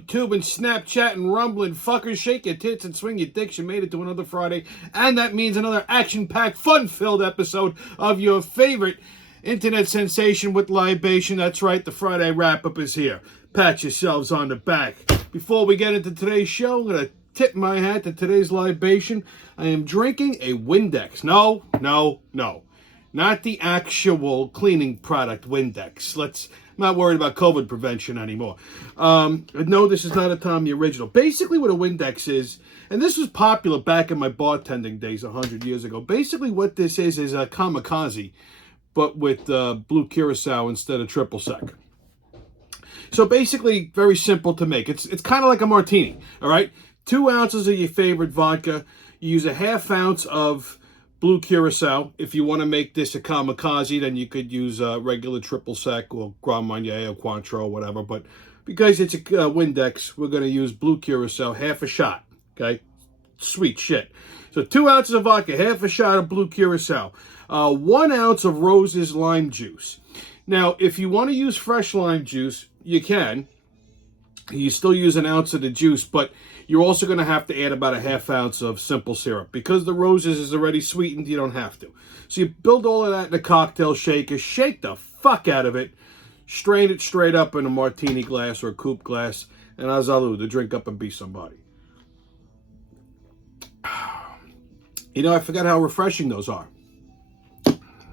YouTube and Snapchat and Rumble and fuckers. Shake your tits and swing your dicks. You made it to another Friday. And that means another action-packed, fun-filled episode of your favorite internet sensation with libation. That's right, the Friday wrap-up is here. Pat yourselves on the back. Before we get into today's show, I'm going to tip my hat to today's libation. I am drinking a Windex. No. Not the actual cleaning product Windex. I'm not worried about COVID prevention anymore. No, this is not a Tommy original. Basically what a Windex is, and this was popular back in my bartending days 100 years ago. Basically what this is a kamikaze, but with blue curacao instead of triple sec. So basically, very simple to make. It's kind of like a martini, all right? 2 ounces of your favorite vodka. You use a half ounce of blue curacao. If you want to make this a kamikaze, then you could use regular triple sec or Grand Marnier or Cointreau or whatever. But because it's a Windex, we're going to use blue curacao, half a shot, okay? Sweet shit. So 2 ounces of vodka, half a shot of blue curacao, 1 ounce of Rose's lime juice. Now, if you want to use fresh lime juice, you can. You still use an ounce of the juice, but you're also going to have to add about a half ounce of simple syrup. Because the Roses is already sweetened, you don't have to. So you build all of that in a cocktail shaker, shake the fuck out of it, strain it straight up in a martini glass or a coupe glass, and azalu, to drink up and be somebody. You know, I forgot how refreshing those are.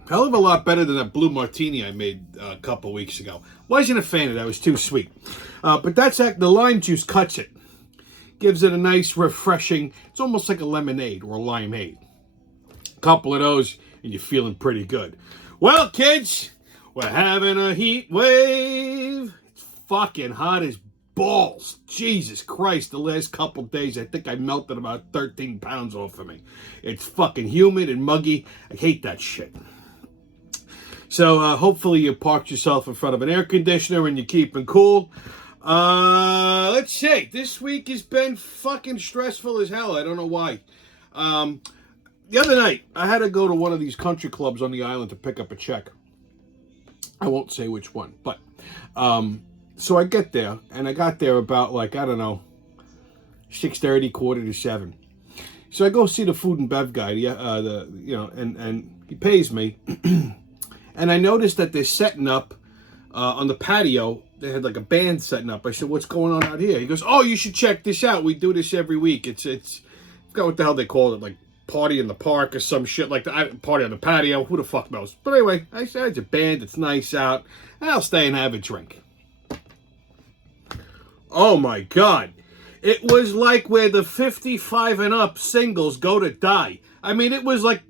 Hell of a lot better than that blue martini I made a couple weeks ago. Wasn't a fan of that. It was too sweet. But the lime juice cuts it. Gives it a nice, refreshing, it's almost like a lemonade or a limeade. A couple of those, and you're feeling pretty good. Well, kids, we're having a heat wave. It's fucking hot as balls. Jesus Christ, the last couple days, I think I melted about 13 pounds off of me. It's fucking humid and muggy. I hate that shit. So hopefully you parked yourself in front of an air conditioner and you're keeping cool. Let's see. This week has been fucking stressful as hell. I don't know why. The other night, I had to go to one of these country clubs on the island to pick up a check. I won't say which one, but so I get there, and I got there about 6:30, 6:45. So I go see the food and bev guy, and he pays me. And I noticed that they're setting up on the patio. They had like a band setting up. I said, "What's going on out here?" He goes, "Oh, you should check this out. We do this every week. It's I forgot what the hell they call it, like party in the park or some shit like that. Party on the patio. Who the fuck knows?" But anyway, I said, "It's a band. It's nice out. I'll stay and have a drink." Oh my God. It was like where the 55 and up singles go to die. I mean, it was like,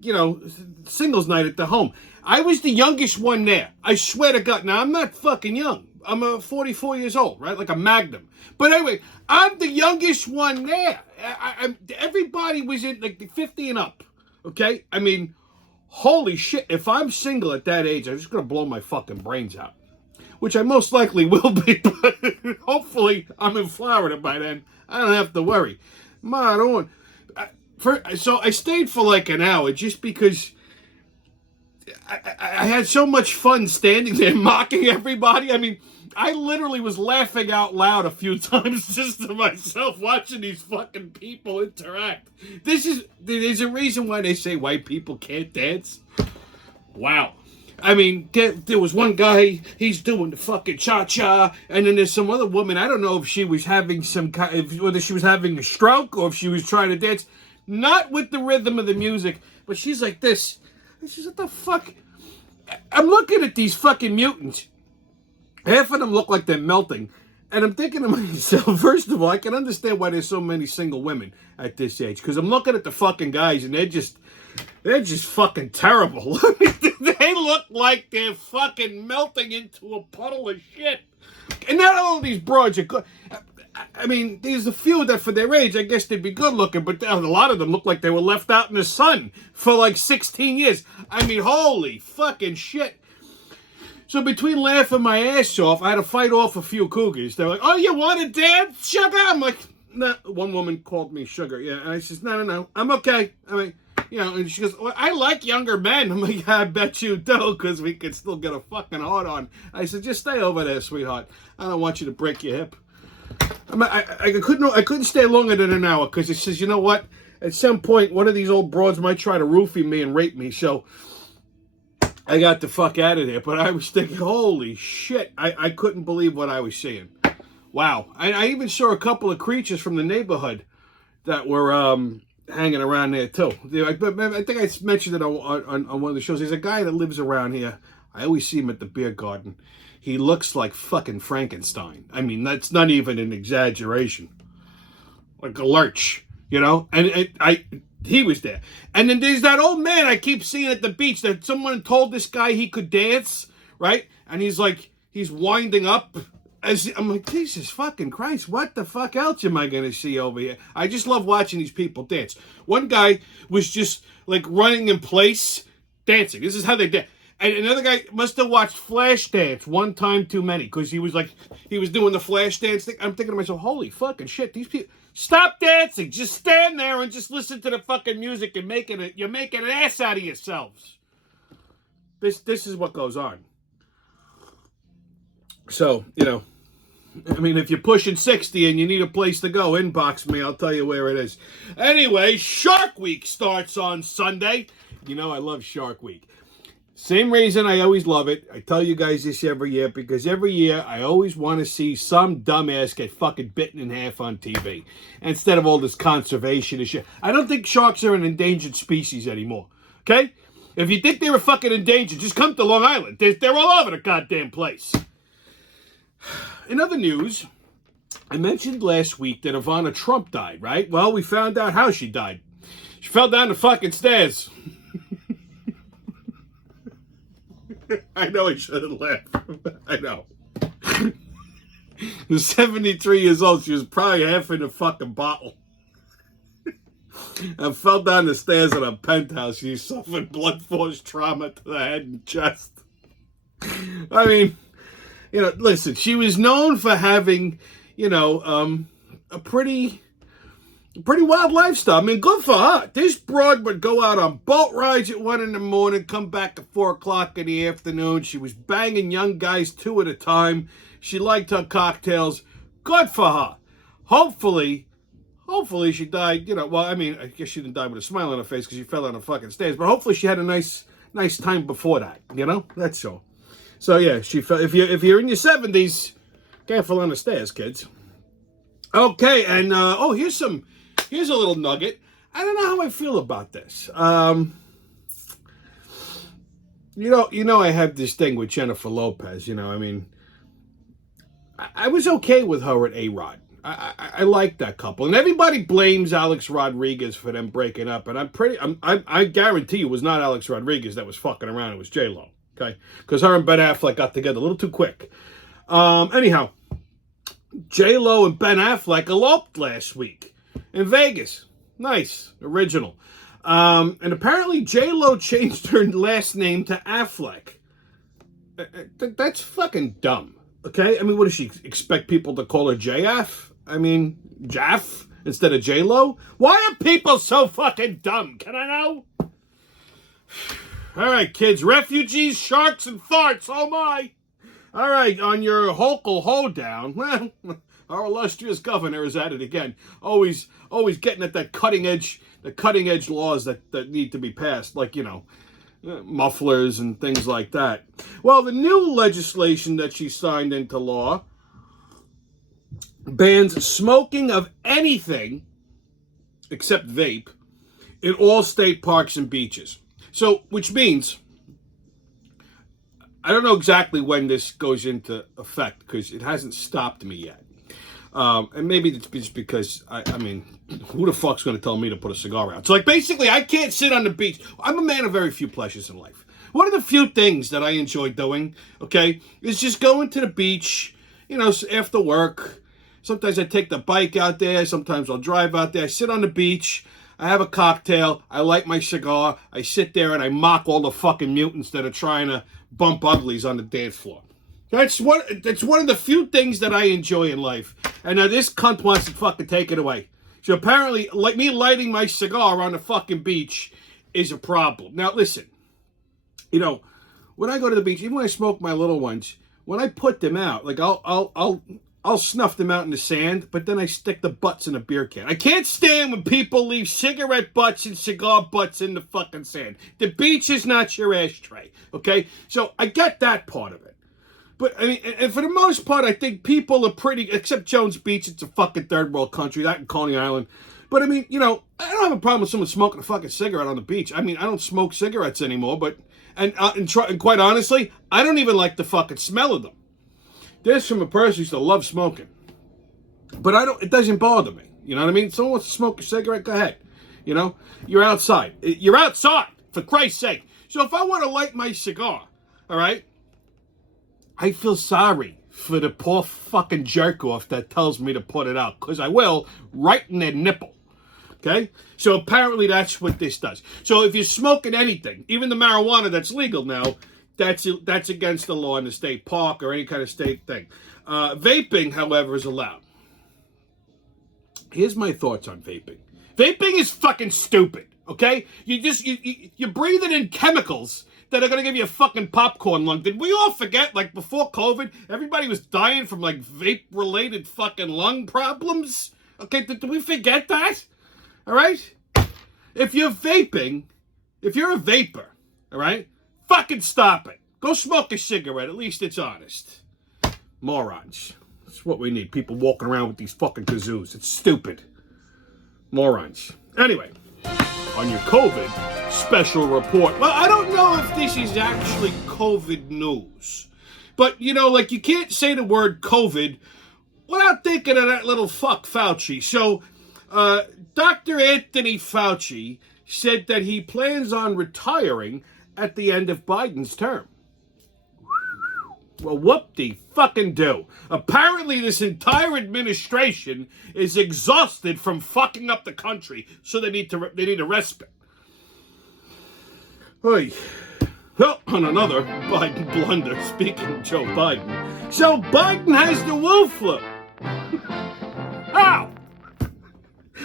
singles night at the home. I was the youngest one there. I swear to God. Now, I'm not fucking young. I'm 44 years old, right? Like a magnum. But anyway, I'm the youngest one there. Everybody was in like the 50 and up, okay? I mean, holy shit. If I'm single at that age, I'm just going to blow my fucking brains out. Which I most likely will be, but hopefully I'm in Florida by then. I don't have to worry. So I stayed for like an hour just because I had so much fun standing there mocking everybody. I mean, I literally was laughing out loud a few times just to myself watching these fucking people interact. There's a reason why they say white people can't dance. Wow. I mean, there was one guy, he's doing the fucking cha-cha, and then there's some other woman, I don't know if she was having whether she was having a stroke or if she was trying to dance, not with the rhythm of the music, but she's like this. And she's, what the fuck? I'm looking at these fucking mutants. Half of them look like they're melting. And I'm thinking to myself, first of all, I can understand why there's so many single women at this age. Because I'm looking at the fucking guys, and they're just fucking terrible. They look like they're fucking melting into a puddle of shit. And not all of these broads are good. I mean, there's a few that for their age, I guess they'd be good looking, but a lot of them look like they were left out in the sun for like 16 years. I mean, holy fucking shit. So between laughing my ass off, I had to fight off a few cougars. They're like, "Oh, you want to dance, sugar?" I'm like, "No." One woman called me sugar. Yeah, and I says, No, I'm okay. I mean, and she goes, "Well, I like younger men." I'm like, "I bet you do, because we could still get a fucking hard on." I said, "Just stay over there, sweetheart. I don't want you to break your hip." I couldn't stay longer than an hour because it says, you know what? At some point, one of these old broads might try to roofie me and rape me. So I got the fuck out of there. But I was thinking, holy shit! I couldn't believe what I was seeing. Wow! I even saw a couple of creatures from the neighborhood that were hanging around there too. I think I mentioned it on one of the shows. There's a guy that lives around here. I always see him at the beer garden. He looks like fucking Frankenstein. I mean, that's not even an exaggeration. Like a lurch, you know? And he was there. And then there's that old man I keep seeing at the beach that someone told this guy he could dance, right? And he's like, he's winding up. I'm like, Jesus fucking Christ, what the fuck else am I going to see over here? I just love watching these people dance. One guy was just like running in place, dancing. This is how they dance. And another guy must have watched Flashdance one time too many because he was doing the Flashdance thing. I'm thinking to myself, holy fucking shit, these people, stop dancing. Just stand there and just listen to the fucking music and you're making an ass out of yourselves. This is what goes on. So, you know, I mean, if you're pushing 60 and you need a place to go, inbox me. I'll tell you where it is. Anyway, Shark Week starts on Sunday. You know, I love Shark Week. Same reason I always love it. I tell you guys this every year because every year I always want to see some dumbass get fucking bitten in half on TV instead of all this conservation and shit. I don't think sharks are an endangered species anymore. Okay? If you think they were fucking endangered, just come to Long Island. They're all over the goddamn place. In other news, I mentioned last week that Ivana Trump died, right? Well, we found out how she died. She fell down the fucking stairs. I know I shouldn't laugh. I know. She was 73 years old. She was probably half in a fucking bottle. And fell down the stairs in a penthouse. She suffered blood force trauma to the head and chest. I mean, you know, listen, she was known for having, you know, a pretty wild lifestyle. I mean, good for her. This broad would go out on boat rides at 1 a.m, come back at 4 o'clock in the afternoon. She was banging young guys 2 at a time. She liked her cocktails. Good for her. Hopefully she died, you know, well, I mean, I guess she didn't die with a smile on her face because she fell down the fucking stairs, but hopefully she had a nice time before that, you know? That's all. So, yeah, she fell. If you're in your 70s, careful on the stairs, kids. Okay, and, here's a little nugget. I don't know how I feel about this. You know, I have this thing with Jennifer Lopez. You know, I mean, I was okay with her at A-Rod. I like that couple, and everybody blames Alex Rodriguez for them breaking up. And I guarantee you, it was not Alex Rodriguez that was fucking around. It was J-Lo. Okay, because her and Ben Affleck got together a little too quick. Anyhow, J-Lo and Ben Affleck eloped last week in Vegas. Nice. Original. And apparently J-Lo changed her last name to Affleck. That's fucking dumb. Okay? I mean, what does she expect people to call her JF? I mean, Jaff instead of J-Lo? Why are people so fucking dumb? Can I know? All right, kids. Refugees, sharks, and farts. Oh, my. All right, on your Hochul hoedown. Well, our illustrious governor is at it again. Always getting at the cutting edge laws that need to be passed, like, you know, mufflers and things like that. Well, the new legislation that she signed into law bans smoking of anything except vape in all state parks and beaches. So, which means, I don't know exactly when this goes into effect because it hasn't stopped me yet. And maybe it's just because, I mean, who the fuck's going to tell me to put a cigar out? So, like, basically, I can't sit on the beach. I'm a man of very few pleasures in life. One of the few things that I enjoy doing, okay, is just going to the beach, you know, after work. Sometimes I take the bike out there. Sometimes I'll drive out there. I sit on the beach. I have a cocktail. I light my cigar. I sit there and I mock all the fucking mutants that are trying to bump uglies on the dance floor. That's one of the few things that I enjoy in life. And now this cunt wants to fucking take it away. So apparently, like me lighting my cigar on the fucking beach is a problem. Now listen, you know, when I go to the beach, even when I smoke my little ones, when I put them out, like I'll I'll snuff them out in the sand, but then I stick the butts in a beer can. I can't stand when people leave cigarette butts and cigar butts in the fucking sand. The beach is not your ashtray, okay? So I get that part of it. But, I mean, and for the most part, I think people are pretty, except Jones Beach, it's a fucking third world country, that and Coney Island. But, I mean, you know, I don't have a problem with someone smoking a fucking cigarette on the beach. I mean, I don't smoke cigarettes anymore, but, and quite honestly, I don't even like the fucking smell of them. This from a person who used to love smoking. But it doesn't bother me. You know what I mean? Someone wants to smoke a cigarette, go ahead. You know? You're outside. You're outside, for Christ's sake. So if I want to light my cigar, all right, I feel sorry for the poor fucking jerk-off that tells me to put it out. Because I will, right in their nipple. Okay? So apparently that's what this does. So if you're smoking anything, even the marijuana that's legal now, that's against the law in the state park or any kind of state thing. Vaping, however, is allowed. Here's my thoughts on vaping. Vaping is fucking stupid, okay? You're breathing in chemicals that are going to give you a fucking popcorn lung. Did we all forget, like, before COVID, everybody was dying from, like, vape-related fucking lung problems? Okay, did we forget that? All right? If you're vaping, if you're a vapor, all right, fucking stop it. Go smoke a cigarette. At least it's honest. Morons. That's what we need. People walking around with these fucking kazoos. It's stupid. Morons. Anyway, on your COVID special report. Well, I don't know if this is actually COVID news. But, you know, like, you can't say the word COVID without thinking of that little fuck Fauci. So, Dr. Anthony Fauci said that he plans on retiring at the end of Biden's term. Well, whoop-de-fucking-do. Apparently, this entire administration is exhausted from fucking up the country, so they need a respite. Oy. Well, on another Biden blunder, speaking of Joe Biden. So Biden has the Wu flu. How?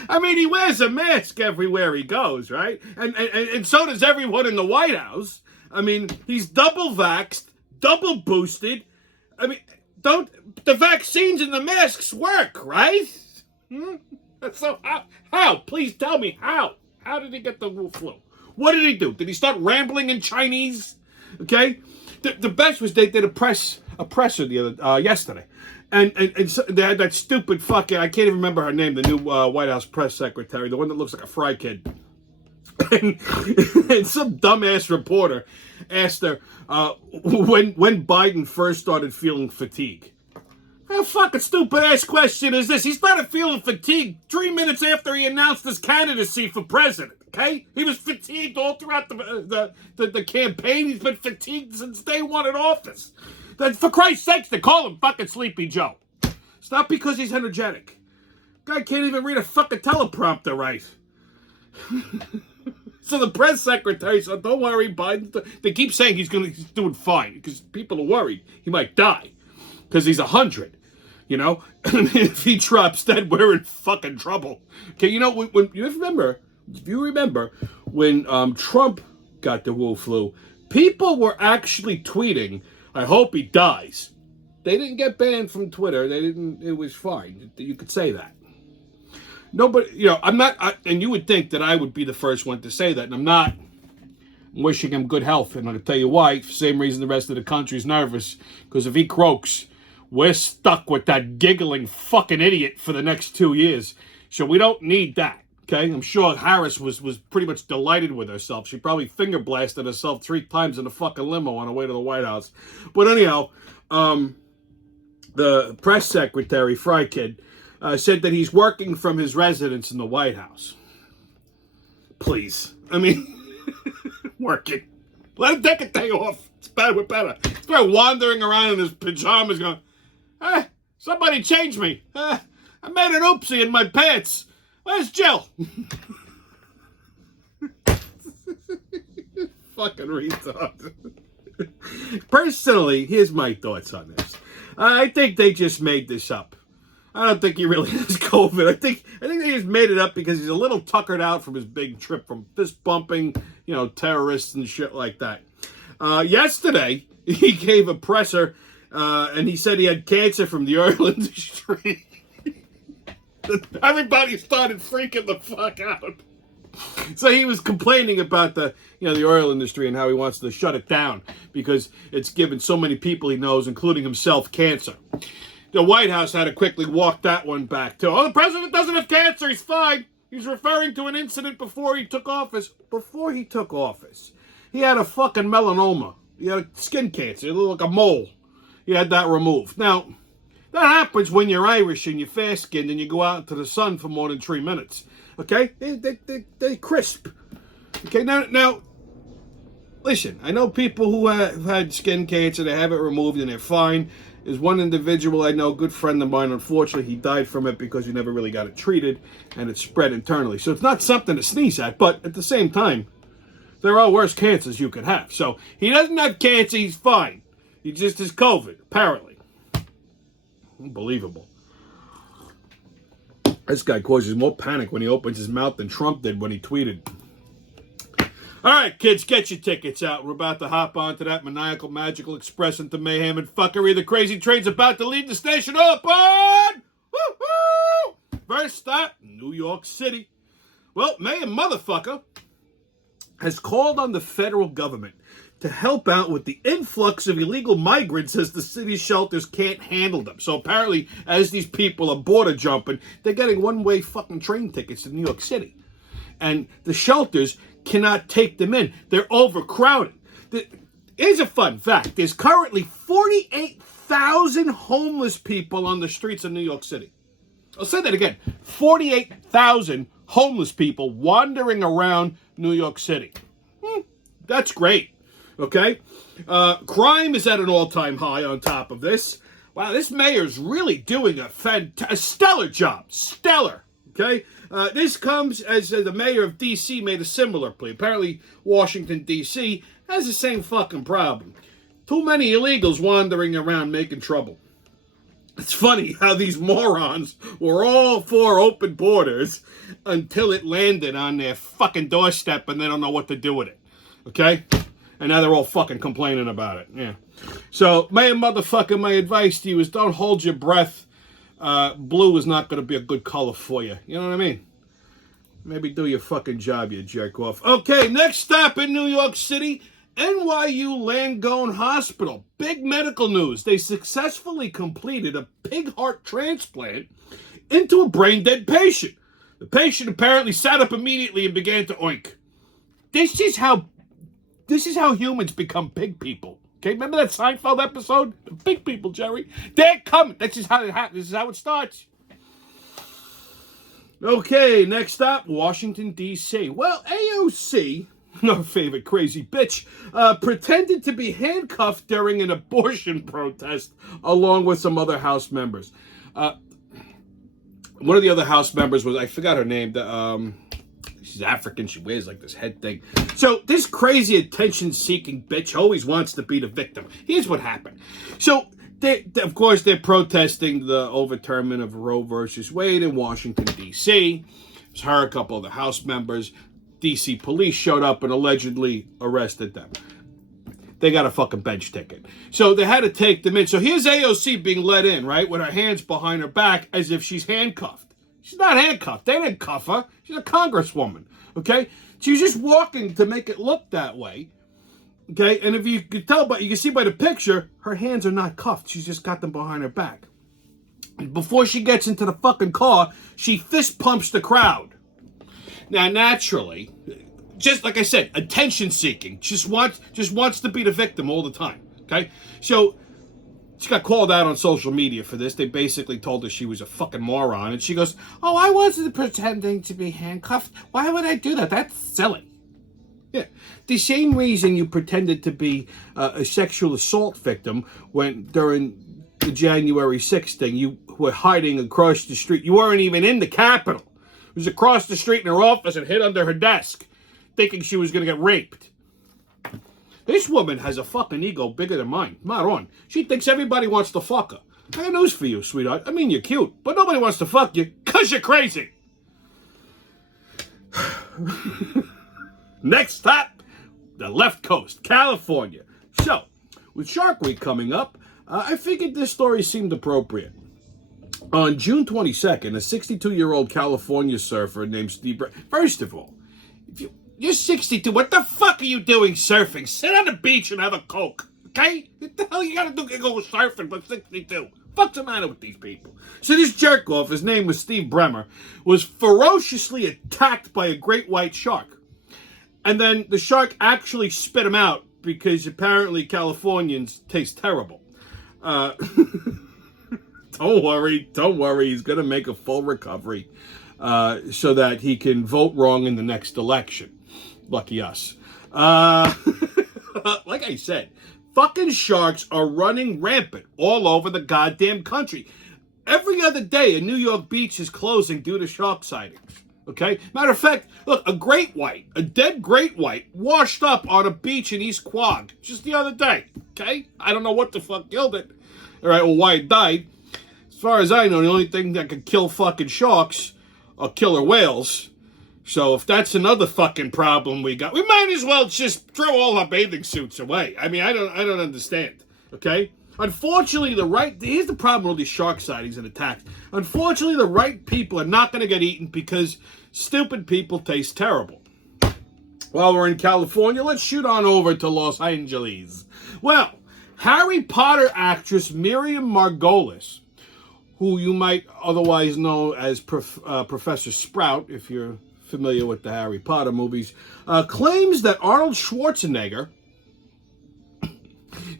I mean, he wears a mask everywhere he goes, right? And so does everyone in the White House. I mean, he's double vaxxed, double boosted. I mean, the vaccines and the masks work, right? So how? Please tell me how. How did he get the Wu flu? What did he do? Did he start rambling in Chinese? Okay? The best was they did a presser yesterday. And so they had that stupid fucking, I can't even remember her name, the new White House press secretary, the one that looks like a fry kid. And some dumbass reporter asked her when Biden first started feeling fatigue. How fucking stupid ass question is this? He started feeling fatigue 3 minutes after he announced his candidacy for president. Okay, he was fatigued all throughout the campaign. He's been fatigued since day one in office. That, for Christ's sakes, they call him fucking Sleepy Joe. It's not because he's energetic. Guy can't even read a fucking teleprompter right. So the press secretary said, "Don't worry, Biden." They keep saying he's doing fine because people are worried he might die because he's 100. You know, if he drops dead, we're in fucking trouble. Okay, you know when you remember. If you remember, when Trump got the Wu flu, people were actually tweeting, "I hope he dies." They didn't get banned from Twitter. It was fine. You could say that. Nobody, you know, I'm not, and you would think that I would be the first one to say that, and I'm not. I'm wishing him good health, and I'll tell you why. For the same reason the rest of the country's nervous, because if he croaks, we're stuck with that giggling fucking idiot for the next 2 years. So we don't need that. Okay, I'm sure Harris was pretty much delighted with herself. She probably finger blasted herself 3 times in a fucking limo on her way to the White House. But anyhow, the press secretary, Fry Kid, said that he's working from his residence in the White House. Please. I mean, working. Let him take a day off. It's better with better. He's probably wandering around in his pajamas going, somebody change me. I made an oopsie in my pants. Where's Jill? Fucking retard. Personally, here's my thoughts on this. I think they just made this up. I don't think he really has COVID. I think they just made it up because he's a little tuckered out from his big trip from fist bumping, terrorists and shit like that. Yesterday, he gave a presser And he said he had cancer from the oil industry. Everybody started freaking the fuck out. So he was complaining about the oil industry and how he wants to shut it down because it's given so many people he knows, including himself, cancer. The White House had to quickly walk that one back too. Oh, the president doesn't have cancer. He's fine. He's referring to an incident before he took office. Before he took office, he had a fucking melanoma. He had a skin cancer. It looked like a mole. He had that removed. Now, that happens when you're Irish and you're fair-skinned and you go out into the sun for more than 3 minutes. Okay? They're crisp. Okay? Now, listen, I know people who have had skin cancer, they have it removed and they're fine. There's one individual I know, a good friend of mine, unfortunately, he died from it because he never really got it treated and it spread internally. So it's not something to sneeze at, but at the same time, there are worse cancers you could have. So he doesn't have cancer, he's fine. He just has COVID, apparently. Unbelievable. This guy causes more panic when he opens his mouth than Trump did when he tweeted. All right, kids, get your tickets out. We're about to hop onto that maniacal, magical express into mayhem and fuckery. The crazy train's about to leave the station. All aboard! Woo-hoo! First stop, New York City. Well, Mayor Motherfucker has called on the federal government to help out with the influx of illegal migrants as the city's shelters can't handle them. So apparently, as these people are border jumping, they're getting one-way fucking train tickets to New York City. And the shelters cannot take them in. They're overcrowded. Here's a fun fact. There's currently 48,000 homeless people on the streets of New York City. I'll say that again. 48,000 homeless people wandering around New York City. That's great. Okay? Crime is at an all-time high on top of this. Wow, this mayor's really doing a stellar job. Stellar. Okay? This comes as the mayor of D.C. made a similar plea. Apparently, Washington, D.C. has the same fucking problem. Too many illegals wandering around making trouble. It's funny how these morons were all for open borders until it landed on their fucking doorstep and they don't know what to do with it. Okay? And now they're all fucking complaining about it. Yeah. So, Mayor Motherfucker, my advice to you is don't hold your breath. Blue is not going to be a good color for you. You know what I mean? Maybe do your fucking job, you jerk off. Okay, next stop in New York City, NYU Langone Hospital. Big medical news. They successfully completed a pig heart transplant into a brain-dead patient. The patient apparently sat up immediately and began to oink. This is how humans become pig people. Okay, remember that Seinfeld episode? The pig people, Jerry. They're coming. This is how it happens. This is how it starts. Okay, next up, Washington, D.C. Well, AOC, our favorite crazy bitch, pretended to be handcuffed during an abortion protest along with some other House members. One of the other House members was, I forgot her name, she's African, she wears like this head thing. So this crazy attention-seeking bitch always wants to be the victim. Here's what happened. So, of course, they're protesting the overturning of Roe versus Wade in Washington, D.C. It was her, a couple of the House members. D.C. police showed up and allegedly arrested them. They got a fucking bench ticket. So they had to take them in. So here's AOC being let in, right, with her hands behind her back as if she's handcuffed. She's not handcuffed. They didn't cuff her. She's a congresswoman, okay? She's just walking to make it look that way, okay? And if you could tell, but you can see by the picture, her hands are not cuffed. She's just got them behind her back. And before she gets into the fucking car, she fist pumps the crowd. Now, naturally, just like I said, attention-seeking. Just wants to be the victim all the time, okay? So she got called out on social media for this. They basically told her she was a fucking moron. And she goes, oh, I wasn't pretending to be handcuffed. Why would I do that? That's silly. Yeah. The same reason you pretended to be a sexual assault victim when during the January 6th thing, you were hiding across the street. You weren't even in the Capitol. It was across the street in her office and hid under her desk, thinking she was going to get raped. This woman has a fucking ego bigger than mine. Not on. She thinks everybody wants to fuck her. I got news for you, sweetheart. I mean, you're cute, but nobody wants to fuck you because you're crazy. Next stop, the left coast, California. So, with Shark Week coming up, I figured this story seemed appropriate. On June 22nd, a 62-year-old California surfer named Steve Bremer. First of all, if you're 62, what the fuck are you doing surfing? Sit on the beach and have a Coke, okay? What the hell you gotta do to go surfing but 62? What's the matter with these people? So this jerk-off, his name was Steve Bremer, was ferociously attacked by a great white shark. And then the shark actually spit him out because apparently Californians taste terrible. Don't worry. He's going to make a full recovery so that he can vote wrong in the next election. Lucky us. Like I said, fucking sharks are running rampant all over the goddamn country. Every other day, a New York beach is closing due to shark sightings. Okay? Matter of fact, look, a dead great white, washed up on a beach in East Quogue just the other day. Okay? I don't know what the fuck killed it. All right, or why it died. As far as I know, the only thing that could kill fucking sharks are killer whales. So if that's another fucking problem we got, we might as well just throw all our bathing suits away. I mean, I don't understand. Okay? Unfortunately, here's the problem with all these shark sightings and attacks. Unfortunately, the right people are not going to get eaten because stupid people taste terrible. While we're in California, let's shoot on over to Los Angeles. Well, Harry Potter actress Miriam Margolyes, who you might otherwise know as Professor Sprout, if you're familiar with the Harry Potter movies, claims that Arnold Schwarzenegger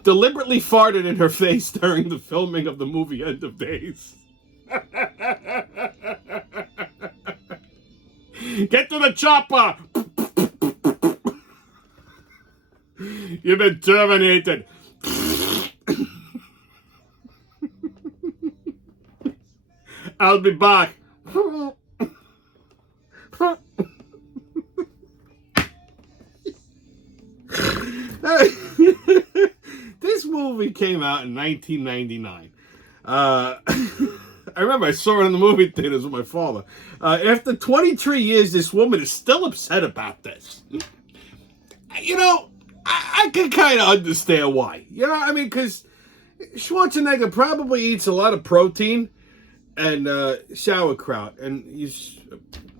deliberately farted in her face during the filming of the movie End of Days. Get to the chopper! You've been terminated. I'll be back. This movie came out in 1999. I remember I saw it in the movie theaters with my father. After 23 years, this woman is still upset about this. You know, I can kind of understand why. You know, I mean, because Schwarzenegger probably eats a lot of protein and sauerkraut, and he's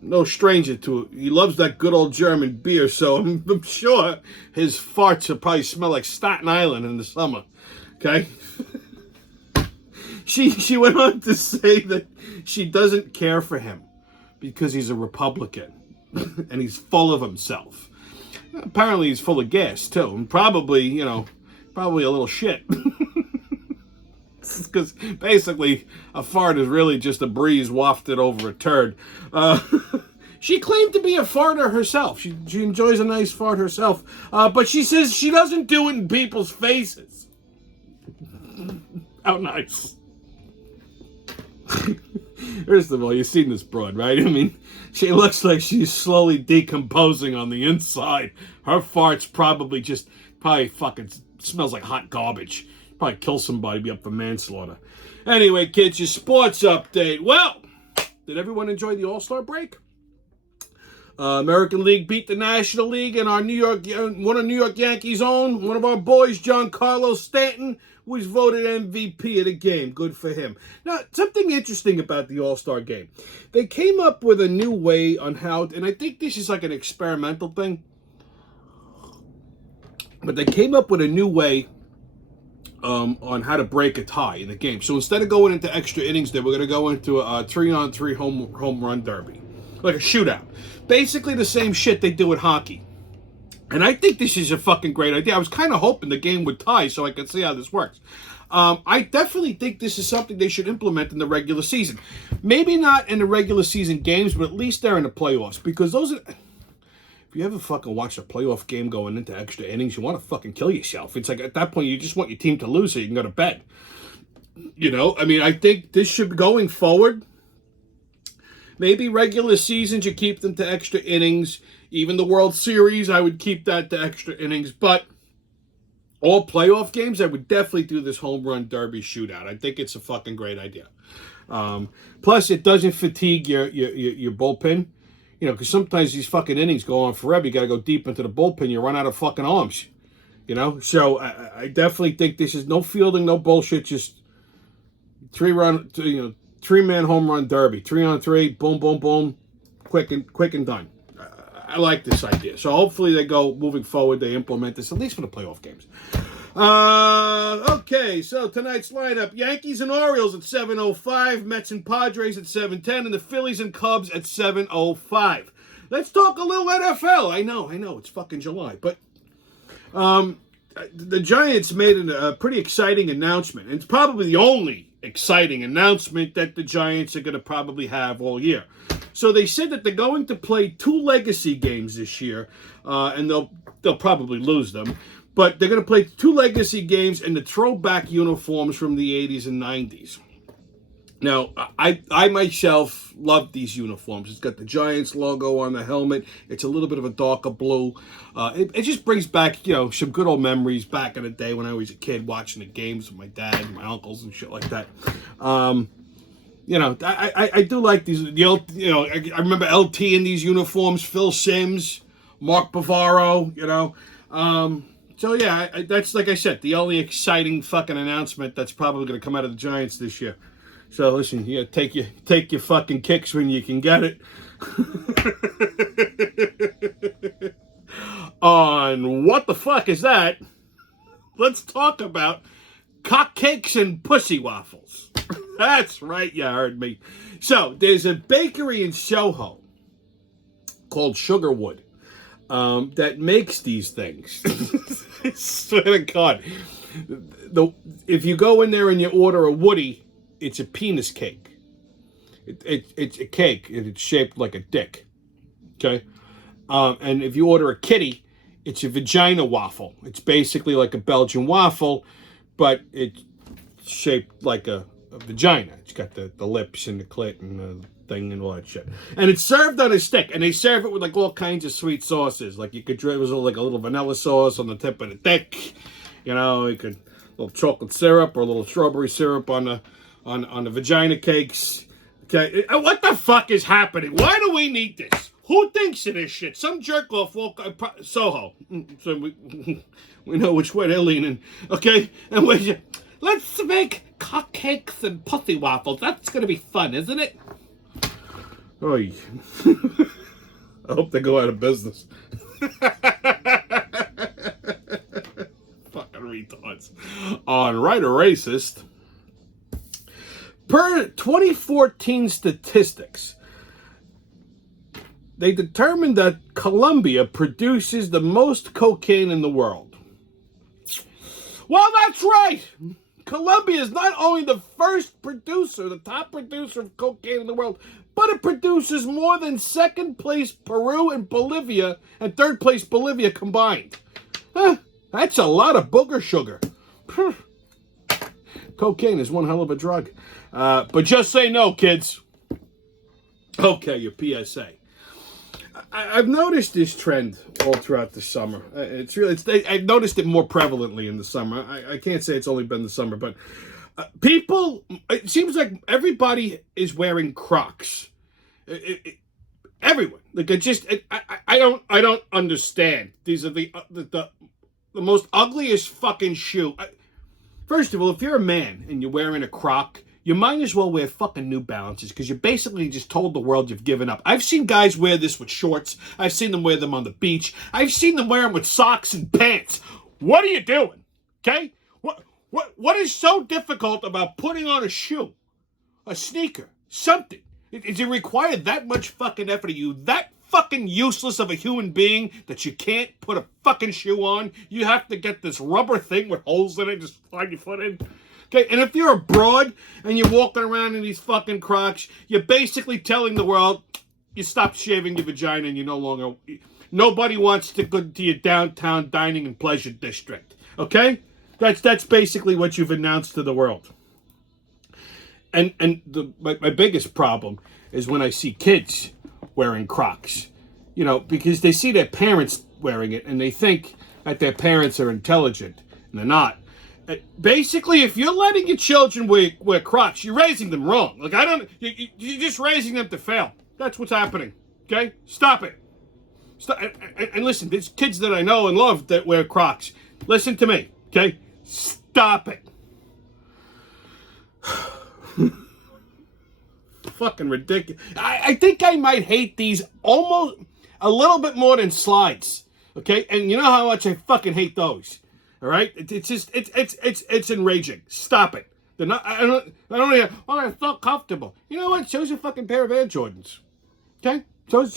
no stranger to it. He loves that good old German beer, so I'm sure his farts will probably smell like Staten Island in the summer. Okay? She went on to say that she doesn't care for him because he's a Republican and he's full of himself. Apparently he's full of gas, too, and probably a little shit. Because basically a fart is really just a breeze wafted over a turd. She claimed to be a farter herself. She enjoys a nice fart herself. But she says she doesn't do it in people's faces. How nice. First of all, you've seen this broad, right? I mean, she looks like she's slowly decomposing on the inside. Her farts probably fucking smells like hot garbage. Probably kill somebody, be up for manslaughter. Anyway, kids, your sports update. Well, did everyone enjoy the All-Star break? American League beat the National League, and one of New York Yankees' own, one of our boys, Giancarlo Stanton, was voted MVP of the game. Good for him. Now, something interesting about the All-Star game. They came up with a new way on how, and I think this is like an experimental thing, but they came up with a new way on how to break a tie in the game. So instead of going into extra innings, they were going to go into a 3-on-3 home run derby, like a shootout. Basically the same shit they do with hockey. And I think this is a fucking great idea. I was kind of hoping the game would tie so I could see how this works. I definitely think this is something they should implement in the regular season. Maybe not in the regular season games, but at least they're in the playoffs. Because those are... If you ever fucking watch a playoff game going into extra innings, you want to fucking kill yourself. It's like at that point, you just want your team to lose so you can go to bed. You know, I mean, I think this should be going forward. Maybe regular seasons, you keep them to extra innings. Even the World Series, I would keep that to extra innings. But all playoff games, I would definitely do this home run derby shootout. I think it's a fucking great idea. Plus, it doesn't fatigue your bullpen. You know, because sometimes these fucking innings go on forever. You got to go deep into the bullpen. You run out of fucking arms. You know, so I definitely think this is no fielding, no bullshit, just three-man home run derby, 3-on-3, boom, boom, boom, quick and done. I like this idea. So hopefully they go moving forward. They implement this at least for the playoff games. Okay, so tonight's lineup: Yankees and Orioles at 7:05, Mets and Padres at 7:10, and the Phillies and Cubs at 7:05. Let's talk a little NFL. I know, it's fucking July, but the Giants made a pretty exciting announcement. It's probably the only exciting announcement that the Giants are going to probably have all year. So they said that they're going to play 2 legacy games this year, and they'll probably lose them. But they're going to play 2 legacy games in the throwback uniforms from the 80s and 90s. Now, I myself love these uniforms. It's got the Giants logo on the helmet. It's a little bit of a darker blue. It just brings back, some good old memories back in the day when I was a kid watching the games with my dad and my uncles and shit like that. I do like these. I remember LT in these uniforms, Phil Simms, Mark Bavaro, So, yeah, that's, like I said, the only exciting fucking announcement that's probably going to come out of the Giants this year. So, listen, take your fucking kicks when you can get it. On What the Fuck Is That? Let's talk about cockcakes and pussy waffles. That's right, you heard me. So, there's a bakery in Soho called Sugarwood that makes these things. I swear to God. If you go in there and you order a Woody, it's a penis cake. It's a cake, and it's shaped like a dick. Okay? And if you order a kitty, it's a vagina waffle. It's basically like a Belgian waffle, but it's shaped like a vagina. It's got the lips and the clit and the thing and all that shit. And it's served on a stick, and they serve it with like all kinds of sweet sauces. Like it was like a little vanilla sauce on the tip of the dick. You could a little chocolate syrup or a little strawberry syrup on the vagina cakes. Okay, what the fuck is happening? Why do we need this? Who thinks of this shit? Some jerk off Soho. So we know which way they're leaning. Okay, and let's make cupcakes and pussy waffles. That's gonna be fun, isn't it? Oy. I hope they go out of business. Fucking retards. On Right or Racist. Per 2014 statistics, they determined that Colombia produces the most cocaine in the world. Well, that's right. Colombia is not only the top producer of cocaine in the world, but it produces more than second place Peru and Bolivia and third place Bolivia combined. That's a lot of booger sugar. Cocaine is one hell of a drug. But just say no, kids. Okay, your PSA. I've noticed this trend all throughout the summer. I've noticed it more prevalently in the summer. I can't say it's only been the summer, but people, it seems like everybody is wearing Crocs. Everyone. Like I don't understand. These are the most ugliest fucking shoe. First of all, if you're a man and you're wearing a Croc, you might as well wear fucking New Balances because you basically just told the world you've given up. I've seen guys wear this with shorts. I've seen them wear them on the beach. I've seen them wear them with socks and pants. What are you doing? Okay? What is so difficult about putting on a shoe? A sneaker? Something? Does it require that much fucking effort of you? That fucking useless of a human being that you can't put a fucking shoe on? You have to get this rubber thing with holes in it, just slide your foot in. Okay, and if you're a broad and you're walking around in these fucking Crocs, you're basically telling the world you stopped shaving your vagina and you no longer... Nobody wants to go to your downtown dining and pleasure district. Okay? That's basically what you've announced to the world. And my biggest problem is when I see kids wearing Crocs. Because they see their parents wearing it and they think that their parents are intelligent, and they're not. Basically, if you're letting your children wear Crocs, you're raising them wrong. Like, you're just raising them to fail. That's what's happening. Okay? Stop it. Stop. And listen, there's kids that I know and love that wear Crocs. Listen to me, okay? Stop it. Fucking ridiculous. I think I might hate these almost a little bit more than slides. Okay, and you know how much I fucking hate those. All right, it's just it's enraging. Stop it. They're not. I don't even. Oh, I felt comfortable. You know what? Shows a fucking pair of Air Jordans. Okay, shows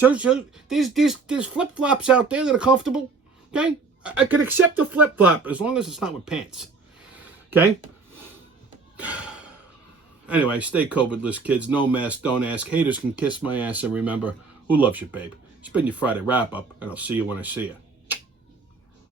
these flip flops out there that are comfortable. Okay, I could accept the flip flop as long as it's not with pants. Okay. Anyway, stay COVID-less, kids. No mask, don't ask. Haters can kiss my ass, and remember, who loves you, babe? It's been your Friday wrap-up, and I'll see you when I see you.